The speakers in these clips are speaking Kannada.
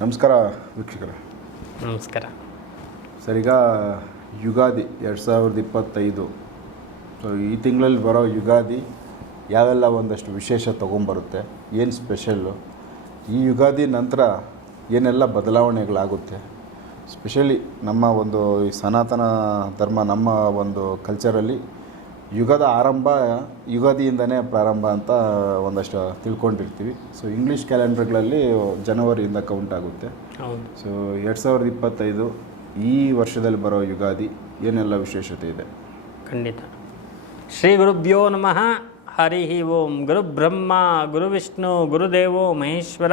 ನಮಸ್ಕಾರ ವೀಕ್ಷಕರೇ. ನಮಸ್ಕಾರ. ಸರ್ ಈಗ ಯುಗಾದಿ ಎರಡು ಸಾವಿರದ ಇಪ್ಪತ್ತೈದು. ಸೊ ಈ ತಿಂಗಳಲ್ಲಿ ಬರೋ ಯುಗಾದಿ ಯಾವೆಲ್ಲ ಒಂದಷ್ಟು ವಿಶೇಷ ತೊಗೊಂಬರುತ್ತೆ ಏನು ಸ್ಪೆಷಲ್ಲು? ಈ ಯುಗಾದಿ ನಂತರ ಏನೆಲ್ಲ ಬದಲಾವಣೆಗಳಾಗುತ್ತೆ? ಸ್ಪೆಷಲಿ ನಮ್ಮ ಒಂದು ಈ ಸನಾತನ ಧರ್ಮ ನಮ್ಮ ಒಂದು ಕಲ್ಚರಲ್ಲಿ ಯುಗದ ಆರಂಭ ಯುಗಾದಿಯಿಂದನೇ ಪ್ರಾರಂಭ ಅಂತ ಒಂದಷ್ಟು ತಿಳ್ಕೊಂಡಿರ್ತೀವಿ. ಸೊ ಇಂಗ್ಲೀಷ್ ಕ್ಯಾಲೆಂಡರ್ಗಳಲ್ಲಿ ಜನವರಿಯಿಂದ ಕೌಂಟ್ ಆಗುತ್ತೆ. ಹೌದು. ಸೊ ಎರಡು ಸಾವಿರದ ಇಪ್ಪತ್ತೈದು ಈ ವರ್ಷದಲ್ಲಿ ಬರೋ ಯುಗಾದಿ ಏನೆಲ್ಲ ವಿಶೇಷತೆ ಇದೆ? ಖಂಡಿತ. ಶ್ರೀ ಗುರುಭ್ಯೋ ನಮಃ. ಹರಿ ಓಂ. ಗುರು ಬ್ರಹ್ಮ ಗುರು ವಿಷ್ಣು ಗುರುದೇವೋ ಮಹೇಶ್ವರ.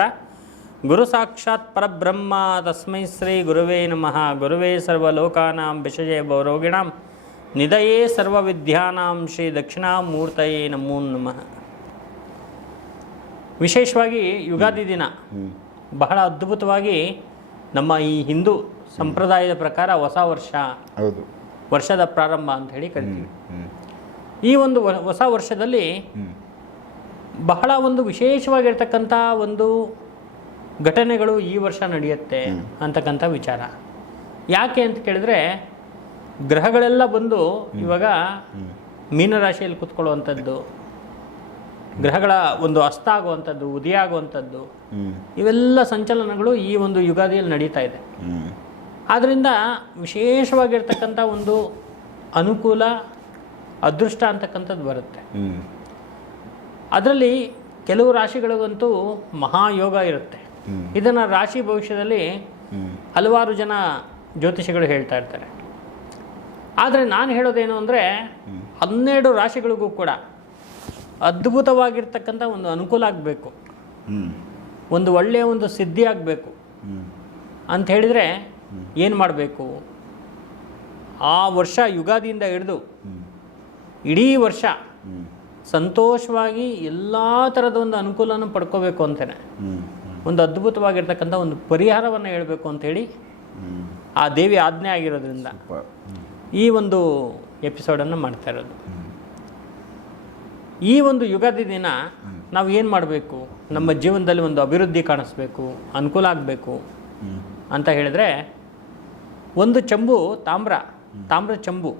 ಗುರು ಸಾಕ್ಷಾತ್ ಪರಬ್ರಹ್ಮ. ತಸ್ಮೈ ಶ್ರೀ ಗುರುವೇ ನಮಃ. ಗುರುವೇ ಸರ್ವಲೋಕಾನಾಂ. ವಿಷಯ ಭವರೋಗಿಣಾಂ. ನಿಧಯೇ ಸರ್ವವಿದ್ಯಾನಾಂ ಶ್ರೀ ದಕ್ಷಿಣಾಮೂರ್ತಯೇ ನಮೋ ನಮಃ. ವಿಶೇಷವಾಗಿ ಯುಗಾದಿ ದಿನ. ಬಹಳ ಅದ್ಭುತವಾಗಿ ನಮ್ಮ ಈ ಹಿಂದೂ ಸಂಪ್ರದಾಯದ ಪ್ರಕಾರ ಹೊಸ ವರ್ಷ. ಹೌದು. ವರ್ಷದ ಪ್ರಾರಂಭ ಅಂತ ಹೇಳಿ ಕರಿತೀವಿ. ಈ ಒಂದು ಹೊಸ ವರ್ಷದಲ್ಲಿ ಬಹಳ ಒಂದು ವಿಶೇಷವಾಗಿರ್ತಕ್ಕಂಥ ಒಂದು ಘಟನೆಗಳು ಈ ವರ್ಷ ನಡೆಯುತ್ತೆ ಅಂತಕ್ಕಂಥ ವಿಚಾರ. ಯಾಕೆ ಅಂತ ಕೇಳಿದ್ರೆ ಗ್ರಹಗಳೆಲ್ಲ ಬಂದು ಇವಾಗ ಮೀನರಾಶಿಯಲ್ಲಿ ಕುತ್ಕೊಳ್ಳುವಂಥದ್ದು ಗ್ರಹಗಳ ಒಂದು ಅಸ್ತ ಆಗುವಂಥದ್ದು ಉದಯ ಆಗುವಂಥದ್ದು ಇವೆಲ್ಲ ಸಂಚಲನಗಳು ಈ ಒಂದು ಯುಗಾದಿಯಲ್ಲಿ ನಡೀತಾ ಇದೆ. ಆದ್ದರಿಂದ ವಿಶೇಷವಾಗಿರ್ತಕ್ಕಂಥ ಒಂದು ಅನುಕೂಲ ಅದೃಷ್ಟ ಅಂತಕ್ಕಂಥದ್ದು ಬರುತ್ತೆ. ಅದರಲ್ಲಿ ಕೆಲವು ರಾಶಿಗಳಿಗಂತೂ ಮಹಾಯೋಗ ಇರುತ್ತೆ. ಇದನ್ನು ರಾಶಿ ಭವಿಷ್ಯದಲ್ಲಿ ಹಲವಾರು ಜನ ಜ್ಯೋತಿಷಿಗಳು ಹೇಳ್ತಾ ಇರ್ತಾರೆ. ಆದರೆ ನಾನು ಹೇಳೋದೇನು ಅಂದರೆ ಹನ್ನೆರಡು ರಾಶಿಗಳಿಗೂ ಕೂಡ ಅದ್ಭುತವಾಗಿರ್ತಕ್ಕಂಥ ಒಂದು ಅನುಕೂಲ ಆಗಬೇಕು. ಒಂದು ಒಳ್ಳೆಯ ಒಂದು ಸಿದ್ಧಿ ಆಗಬೇಕು. ಅಂತ ಹೇಳಿದರೆ ಏನು ಮಾಡಬೇಕು? ಆ ವರ್ಷ ಯುಗಾದಿಯಿಂದ ಹಿಡಿದು ಇಡೀ ವರ್ಷ ಸಂತೋಷವಾಗಿ ಎಲ್ಲ ಥರದ ಒಂದು ಅನುಕೂಲನೂ ಪಡ್ಕೋಬೇಕು ಅಂತೇನೆ. ಒಂದು ಅದ್ಭುತವಾಗಿರ್ತಕ್ಕಂಥ ಒಂದು ಪರಿಹಾರವನ್ನು ಹೇಳಬೇಕು ಅಂತೇಳಿ ಆ ದೇವಿ ಆಜ್ಞೆ ಆಗಿರೋದ್ರಿಂದ. ಈ ಒಂದು ಎಪಿಸೋಡನ್ನು ಮಾಡ್ತಾ ಇರೋದು. ಈ ಒಂದು ಯುಗಾದಿ ದಿನ ನಾವು ಏನು ಮಾಡಬೇಕು? ನಮ್ಮ ಜೀವನದಲ್ಲಿ ಒಂದು ಅಭಿವೃದ್ಧಿ ಕಾಣಿಸ್ಬೇಕು, ಅನುಕೂಲ ಆಗಬೇಕು ಅಂತ ಹೇಳಿದ್ರೆ, ಒಂದು ಚಂಬು ತಾಮ್ರ ತಾಮ್ರ ಚಂಬು.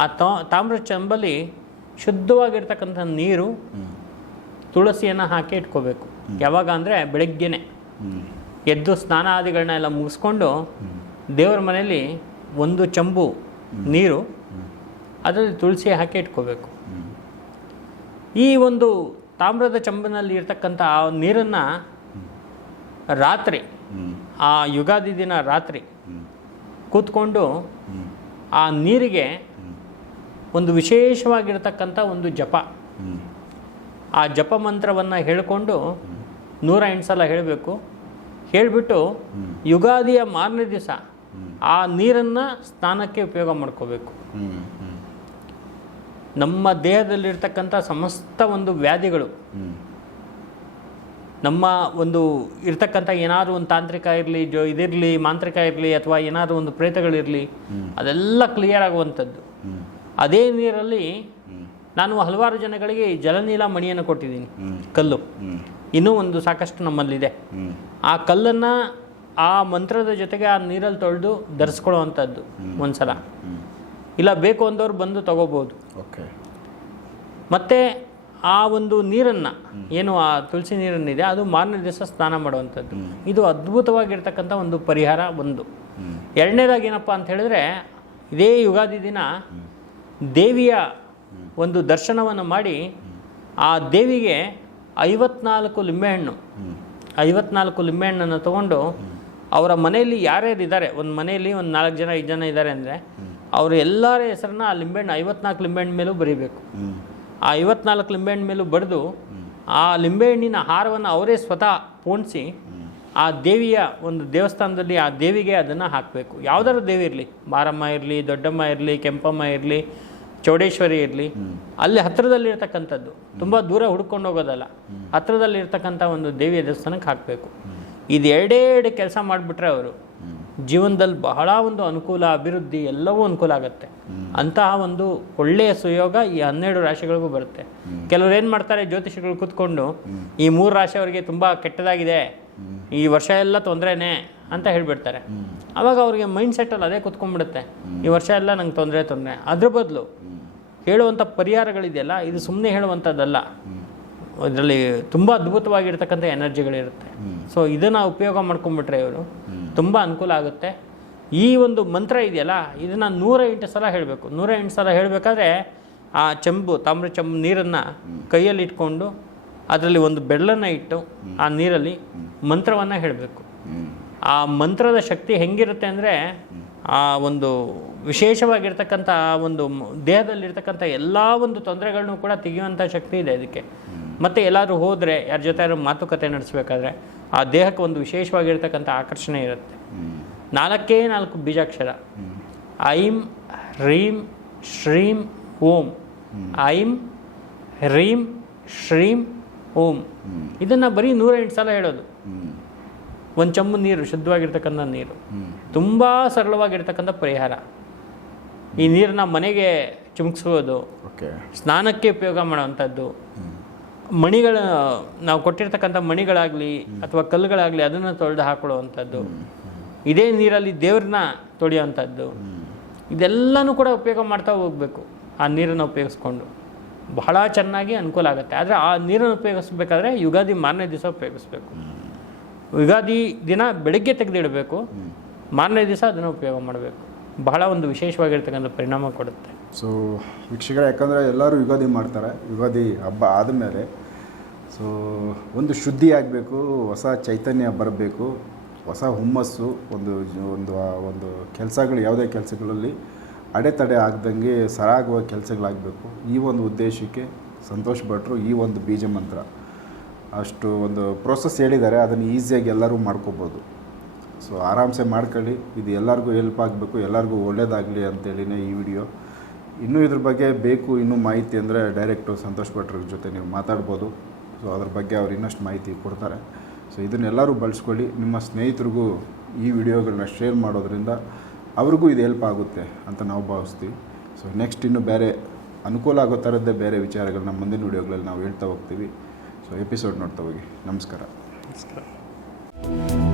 ಆ ತಾಮ್ರ ಚಂಬಲ್ಲಿ ಶುದ್ಧವಾಗಿರ್ತಕ್ಕಂಥ ನೀರು, ತುಳಸಿಯನ್ನು ಹಾಕಿ ಇಟ್ಕೋಬೇಕು. ಯಾವಾಗ ಅಂದರೆ ಬೆಳಗ್ಗೆನೆ. ಎದ್ದು ಸ್ನಾನ ಎಲ್ಲ ಮುಗಿಸ್ಕೊಂಡು ದೇವರ ಮನೆಯಲ್ಲಿ ಒಂದು ಚಂಬು ನೀರು, ಅದರಲ್ಲಿ ತುಳಸಿ ಹಾಕಿ ಇಟ್ಕೋಬೇಕು. ಈ ಒಂದು ತಾಮ್ರದ ಚಂಬಿನಲ್ಲಿ ಇರ್ತಕ್ಕಂಥ ಆ ನೀರನ್ನು ರಾತ್ರಿ, ಆ ಯುಗಾದಿ ದಿನ ರಾತ್ರಿ ಕೂತ್ಕೊಂಡು ಆ ನೀರಿಗೆ ಒಂದು ವಿಶೇಷವಾಗಿರ್ತಕ್ಕಂಥ ಒಂದು ಜಪ. ಆ ಜಪ ಮಂತ್ರವನ್ನು ಹೇಳಿಕೊಂಡು ನೂರ ಎಂಟು ಸಲ ಹೇಳಬೇಕು. ಹೇಳಿಬಿಟ್ಟು ಯುಗಾದಿಯ ಮಾರನೇ ದಿವಸ ಆ ನೀರನ್ನು ಸ್ನಾನಕ್ಕೆ ಉಪಯೋಗ ಮಾಡ್ಕೋಬೇಕು. ನಮ್ಮ ದೇಹದಲ್ಲಿರ್ತಕ್ಕಂಥ ಸಮಸ್ತ ಒಂದು ವ್ಯಾಧಿಗಳು, ನಮ್ಮ ಒಂದು ಇರ್ತಕ್ಕಂಥ ಏನಾದರೂ ಒಂದು ತಾಂತ್ರಿಕ ಇರಲಿ, ಜೋ ಇದಿರಲಿ, ಮಾಂತ್ರಿಕ ಇರಲಿ, ಅಥವಾ ಏನಾದರೂ ಒಂದು ಪ್ರೇತಗಳಿರಲಿ, ಅದೆಲ್ಲ ಕ್ಲಿಯರ್ ಆಗುವಂಥದ್ದು. ಅದೇ ನೀರಲ್ಲಿ ನಾನು ಹಲವಾರು ಜನಗಳಿಗೆ ಜಲನೀಲ ಮಣಿಯನ್ನು ಕೊಟ್ಟಿದ್ದೀನಿ, ಕಲ್ಲು. ಇನ್ನೂ ಒಂದು ಸಾಕಷ್ಟು ನಮ್ಮಲ್ಲಿದೆ. ಆ ಕಲ್ಲನ್ನು ಆ ಮಂತ್ರದ ಜೊತೆಗೆ ಆ ನೀರಲ್ಲಿ ತೊಳೆದು ಧರಿಸ್ಕೊಳ್ಳುವಂಥದ್ದು ಒಂದ್ಸಲ. ಹ್ಞೂ ಇಲ್ಲ ಬೇಕು ಅಂದವ್ರು ಬಂದು ತಗೋಬೋದು. ಓಕೆ. ಮತ್ತು ಆ ಒಂದು ನೀರನ್ನು ಏನು ಆ ತುಳಸಿ ನೀರನ್ನಿದೆ ಅದು ಮಾರನೇ ದಿವಸ ಸ್ನಾನ ಮಾಡುವಂಥದ್ದು. ಇದು ಅದ್ಭುತವಾಗಿರ್ತಕ್ಕಂಥ ಒಂದು ಪರಿಹಾರ ಒಂದು. ಎರಡನೇದಾಗಿ ಏನಪ್ಪ ಅಂತ ಹೇಳಿದ್ರೆ ಇದೇ ಯುಗಾದಿ ದಿನ ದೇವಿಯ ಒಂದು ದರ್ಶನವನ್ನು ಮಾಡಿ ಆ ದೇವಿಗೆ ಐವತ್ನಾಲ್ಕು ಲಿಂಬೆಹಣ್ಣು. ಐವತ್ನಾಲ್ಕು ಲಿಂಬೆಹಣ್ಣನ್ನು ತಗೊಂಡು ಅವರ ಮನೆಯಲ್ಲಿ ಯಾರ್ಯಾರು ಇದ್ದಾರೆ? ಒಂದು ಮನೆಯಲ್ಲಿ ಒಂದು ನಾಲ್ಕು ಜನ, ಐದು ಜನ ಇದ್ದಾರೆ ಅಂದರೆ ಅವರು ಎಲ್ಲರ ಹೆಸರನ್ನ ಆ ಲಿಂಬೆಹಣ್ಣು, ಐವತ್ನಾಲ್ಕು ಲಿಂಬೆಹಣ್ಣು ಮೇಲೂ ಬರೀಬೇಕು. ಆ ಐವತ್ನಾಲ್ಕು ಲಿಂಬೆಹಣ್ಣು ಮೇಲೂ ಬರೆದು ಆ ಲಿಂಬೆಹಣ್ಣಿನ ಹಾರವನ್ನು ಅವರೇ ಸ್ವತಃ ಪೋಣಿಸಿ ಆ ದೇವಿಯ ಒಂದು ದೇವಸ್ಥಾನದಲ್ಲಿ ಆ ದೇವಿಗೆ ಅದನ್ನು ಹಾಕಬೇಕು. ಯಾವ್ದಾದ್ರು ದೇವಿ ಇರಲಿ. ಮಾರಮ್ಮ ಇರಲಿ, ದೊಡ್ಡಮ್ಮ ಇರಲಿ, ಕೆಂಪಮ್ಮ ಇರಲಿ, ಚೌಡೇಶ್ವರಿ ಇರಲಿ. ಅಲ್ಲಿ ಹತ್ತಿರದಲ್ಲಿರ್ತಕ್ಕಂಥದ್ದು ತುಂಬ ದೂರ ಹುಡ್ಕೊಂಡು ಹೋಗೋದಲ್ಲ. ಹತ್ತಿರದಲ್ಲಿರ್ತಕ್ಕಂಥ ಒಂದು ದೇವಿಯ ದೇವಸ್ಥಾನಕ್ಕೆ ಹಾಕಬೇಕು. ಇದು ಎರಡೇ ಎರಡು ಕೆಲಸ ಮಾಡಿಬಿಟ್ರೆ ಅವರು. ಜೀವನದಲ್ಲಿ ಬಹಳ ಒಂದು ಅನುಕೂಲ ಅಭಿವೃದ್ಧಿ ಎಲ್ಲವೂ ಅನುಕೂಲ ಆಗುತ್ತೆ. ಅಂತಹ ಒಂದು ಒಳ್ಳೆಯ ಸುಯೋಗ ಈ ಹನ್ನೆರಡು ರಾಶಿಗಳಿಗೂ ಬರುತ್ತೆ. ಕೆಲವರು ಏನು ಮಾಡ್ತಾರೆ ಜ್ಯೋತಿಷಿಗಳು ಕೂತ್ಕೊಂಡು ಈ ಮೂರು ರಾಶಿಯವರಿಗೆ ತುಂಬ ಕೆಟ್ಟದಾಗಿದೆ ಈ ವರ್ಷ ಎಲ್ಲ ತೊಂದರೆನೇ ಅಂತ ಹೇಳಿಬಿಡ್ತಾರೆ. ಅವಾಗ ಅವ್ರಿಗೆ ಮೈಂಡ್ ಸೆಟ್ಟಲ್ಲಿ ಅದೇ ಕೂತ್ಕೊಂಡ್ಬಿಡುತ್ತೆ. ಈ ವರ್ಷ ಎಲ್ಲ ನಂಗೆ ತೊಂದರೆ ತೊಂದರೆ. ಅದ್ರ ಬದಲು ಹೇಳುವಂಥ ಪರಿಹಾರಗಳಿದೆಯಲ್ಲ ಇದು ಸುಮ್ಮನೆ ಹೇಳುವಂಥದ್ದಲ್ಲ ಇದರಲ್ಲಿ ತುಂಬ ಅದ್ಭುತವಾಗಿರ್ತಕ್ಕಂಥ ಎನರ್ಜಿಗಳಿರುತ್ತೆ. ಸೊ ಇದನ್ನು ಉಪಯೋಗ ಮಾಡ್ಕೊಂಡ್ಬಿಟ್ರೆ ಇವರು ತುಂಬ ಅನುಕೂಲ ಆಗುತ್ತೆ. ಈ ಒಂದು ಮಂತ್ರ ಇದೆಯಲ್ಲ ಇದನ್ನು ನೂರ ಎಂಟು ಸಲ ಹೇಳಬೇಕು. ನೂರ ಎಂಟು ಸಲ ಹೇಳಬೇಕಾದ್ರೆ ಆ ಚೆಂಬು ತಾಮ್ರ ಚೆಂಬು ನೀರನ್ನು ಕೈಯಲ್ಲಿ ಇಟ್ಕೊಂಡು ಅದರಲ್ಲಿ ಒಂದು ಬೆಳ್ಳನ್ನು ಇಟ್ಟು ಆ ನೀರಲ್ಲಿ ಮಂತ್ರವನ್ನು ಹೇಳಬೇಕು. ಆ ಮಂತ್ರದ ಶಕ್ತಿ ಹೆಂಗಿರುತ್ತೆ ಅಂದರೆ ಆ ಒಂದು ವಿಶೇಷವಾಗಿರ್ತಕ್ಕಂಥ ಆ ಒಂದು ದೇಹದಲ್ಲಿರ್ತಕ್ಕಂಥ ಎಲ್ಲ ಒಂದು ತೊಂದರೆಗಳನ್ನೂ ಕೂಡ ತೆಗೆಯುವಂಥ ಶಕ್ತಿ ಇದೆ ಇದಕ್ಕೆ. ಮತ್ತು ಎಲ್ಲಾದರೂ ಹೋದರೆ ಯಾರ ಜೊತೆ ಮಾತುಕತೆ ನಡೆಸಬೇಕಾದ್ರೆ ಆ ದೇಹಕ್ಕೆ ಒಂದು ವಿಶೇಷವಾಗಿರ್ತಕ್ಕಂಥ ಆಕರ್ಷಣೆ ಇರುತ್ತೆ. ನಾಲ್ಕೇ ನಾಲ್ಕು ಬೀಜಾಕ್ಷರ. ಐಂ ಹ್ರೀಂ ಶ್ರೀಂ ಓಂ. ಐಂ ಹ್ರೀಂ ಶ್ರೀಂ ಓಂ. ಇದನ್ನು ಬರೀ ನೂರೆಂಟು ಸಲ ಹೇಳೋದು. ಒಂದು ಚಮ್ಮು ನೀರು ಶುದ್ಧವಾಗಿರ್ತಕ್ಕಂಥ ನೀರು. ತುಂಬ ಸರಳವಾಗಿರ್ತಕ್ಕಂಥ ಪರಿಹಾರ. ಈ ನೀರನ್ನ ಮನೆಗೆ ಚುಮುಕ್ಸುವುದು ಓಕೆ ಸ್ನಾನಕ್ಕೆ ಉಪಯೋಗ ಮಾಡೋವಂಥದ್ದು. ಮಣಿಗಳ, ನಾವು ಕೊಟ್ಟಿರ್ತಕ್ಕಂಥ ಮಣಿಗಳಾಗಲಿ ಅಥವಾ ಕಲ್ಲುಗಳಾಗಲಿ ಅದನ್ನು ತೊಳೆದು ಹಾಕೊಳ್ಳುವಂಥದ್ದು. ಇದೇ ನೀರಲ್ಲಿ ದೇವ್ರನ್ನ ತೊಳೆಯುವಂಥದ್ದು. ಇದೆಲ್ಲನೂ ಕೂಡ ಉಪಯೋಗ ಮಾಡ್ತಾ ಹೋಗಬೇಕು ಆ ನೀರನ್ನು ಉಪಯೋಗಿಸ್ಕೊಂಡು. ಬಹಳ ಚೆನ್ನಾಗಿ ಅನುಕೂಲ ಆಗುತ್ತೆ. ಆದರೆ ಆ ನೀರನ್ನು ಉಪಯೋಗಿಸ್ಬೇಕಾದ್ರೆ ಯುಗಾದಿ ಮಾರನೇ ದಿವಸ ಉಪಯೋಗಿಸ್ಬೇಕು. ಯುಗಾದಿ ದಿನ ಬೆಳಗ್ಗೆ ತೆಗೆದಿಡಬೇಕು. ಮಾರನೇ ದಿವಸ ಅದನ್ನು ಉಪಯೋಗ ಮಾಡಬೇಕು. ಬಹಳ ಒಂದು ವಿಶೇಷವಾಗಿರ್ತಕ್ಕಂಥ ಪರಿಣಾಮ ಕೊಡುತ್ತೆ. ಸೊ ವೀಕ್ಷಕರೇ, ಯಾಕಂದರೆ ಎಲ್ಲರೂ ಯುಗಾದಿ ಮಾಡ್ತಾರೆ. ಯುಗಾದಿ ಹಬ್ಬ ಆದಮೇಲೆ ಸೊ ಒಂದು ಶುದ್ಧಿ ಆಗಬೇಕು, ಹೊಸ ಚೈತನ್ಯ ಬರಬೇಕು, ಹೊಸ ಹುಮ್ಮಸ್ಸು, ಒಂದು ಒಂದು ಒಂದು ಕೆಲಸಗಳು, ಯಾವುದೇ ಕೆಲಸಗಳಲ್ಲಿ ಅಡೆತಡೆ ಆಗ್ದಂಗೆ ಸರಾಗುವ ಕೆಲಸಗಳಾಗಬೇಕು. ಈ ಒಂದು ಉದ್ದೇಶಕ್ಕೆ ಸಂತೋಷ್ ಭಟ್ರು ಈ ಒಂದು ಬೀಜ ಮಂತ್ರ. ಅಷ್ಟು ಒಂದು ಪ್ರೋಸೆಸ್ ಹೇಳಿದ್ದಾರೆ, ಅದನ್ನು ಈಸಿಯಾಗಿ ಎಲ್ಲರೂ ಮಾಡ್ಕೋಬೋದು. ಸೊ ಆರಾಮ್ಸೆ ಮಾಡ್ಕೊಳ್ಳಿ, ಇದು ಎಲ್ಲರಿಗೂ ಹೆಲ್ಪ್ ಆಗಬೇಕು, ಎಲ್ಲರಿಗೂ ಒಳ್ಳೇದಾಗಲಿ ಅಂತೇಳಿನೇ ಈ ವಿಡಿಯೋ ಇನ್ನೂ ಇದ್ರ ಬಗ್ಗೆ ಬೇಕು, ಇನ್ನೂ ಮಾಹಿತಿ ಅಂದರೆ ಡೈರೆಕ್ಟು ಸಂತೋಷ್ ಭಟ್ರ ಜೊತೆ ನೀವು ಮಾತಾಡ್ಬೋದು. ಸೊ ಅದ್ರ ಬಗ್ಗೆ ಅವ್ರು ಇನ್ನಷ್ಟು ಮಾಹಿತಿ ಕೊಡ್ತಾರೆ. ಸೊ ಇದನ್ನೆಲ್ಲರೂ ಬಳಸ್ಕೊಳ್ಳಿ. ನಿಮ್ಮ ಸ್ನೇಹಿತರಿಗೂ ಈ ವಿಡಿಯೋಗಳನ್ನ ಶೇರ್ ಮಾಡೋದ್ರಿಂದ ಅವ್ರಿಗೂ ಇದು ಹೆಲ್ಪ್ ಆಗುತ್ತೆ ಅಂತ ನಾವು ಭಾವಿಸ್ತೀವಿ. ಸೊ ನೆಕ್ಸ್ಟ್ ಇನ್ನು ಬೇರೆ ಅನುಕೂಲ ಆಗೋ ಥರದ್ದೇ ಬೇರೆ ವಿಚಾರಗಳನ್ನ ಮುಂದಿನ ವಿಡಿಯೋಗಳಲ್ಲಿ ನಾವು ಹೇಳ್ತಾ ಹೋಗ್ತೀವಿ. ಸೊ ಎಪಿಸೋಡ್ ನೋಡ್ತಾ ಹೋಗಿ. ನಮಸ್ಕಾರ. ನಮಸ್ಕಾರ.